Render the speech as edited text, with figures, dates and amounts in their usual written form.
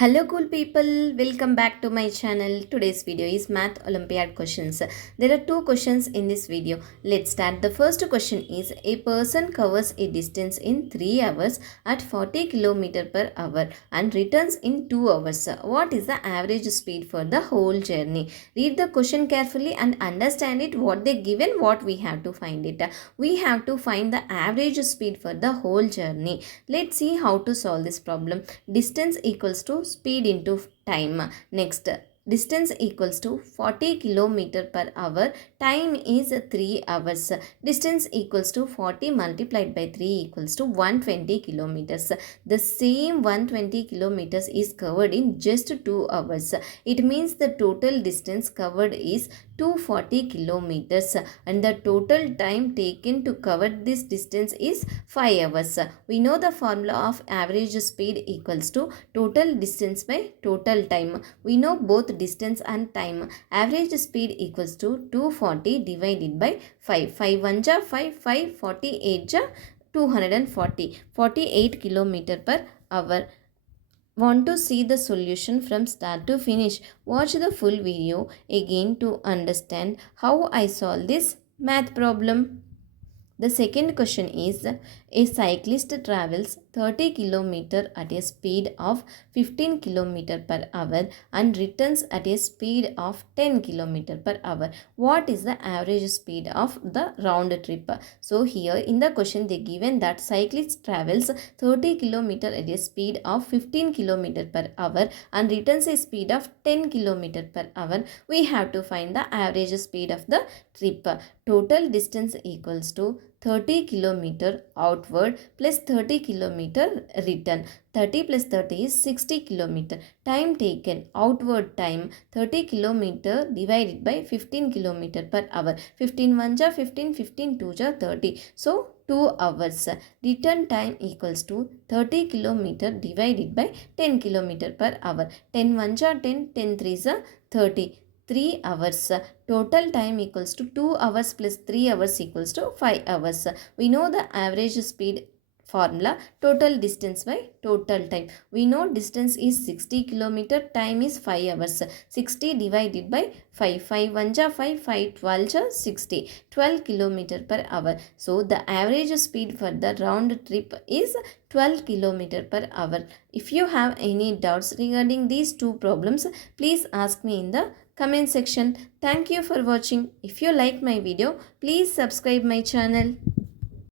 Hello cool people, welcome back to my channel. Today's video is Math Olympiad questions. There are two questions in this video. Let's start. The first question is a person covers a distance in 3 hours at 40 km per hour and returns in 2 hours. What is the average speed for the whole journey? Read the question carefully and understand it, what they given, what we have to find it. We have to find the average speed for the whole journey. Let's see how to solve this problem. Distance equals to speed into time. Next, distance equals to 40 kilometer per hour. Time is 3 hours. Distance equals to 40 multiplied by 3 equals to 120 kilometers. The same 120 kilometers is covered in just 2 hours. It means the total distance covered is 240 kilometers and the total time taken to cover this distance is 5 hours. We know the formula of average speed equals to total distance by total time. We know both distance and time. Average speed equals to 240 divided by 5. 5 1 ja 5, 5 48 ja 240. 48 kilometer per hour. Want to see the solution from start to finish? Watch the full video again to understand how I solve this math problem. The second question is a cyclist travels 30 km at a speed of 15 km per hour and returns at a speed of 10 km per hour. What is the average speed of the round trip? So here in the question they given that cyclist travels 30 km at a speed of 15 km per hour and returns a speed of 10 km per hour. We have to find the average speed of the trip. Total distance equals to 30 km outward plus 30 km return. 30 plus 30 is 60 km. Time taken outward time 30 km divided by 15 km per hour. 15 1 ja 15, 15 2 ja 30. So 2 hours. Return time equals to 30 km divided by 10 km per hour. 10 1 ja 10, 10 3 ja 30. 3 hours. Total time equals to 2 hours plus 3 hours equals to 5 hours. We know the average speed formula, total distance by total time. We know distance is 60 km, time is 5 hours. 60 divided by 5. 5 1 ja 5, 5 12 ja 60. 12 km per hour. So the average speed for the round trip is 12 km per hour. If you have any doubts regarding these two problems, please ask me in the comment section. Thank you for watching. If you like my video, please subscribe my channel.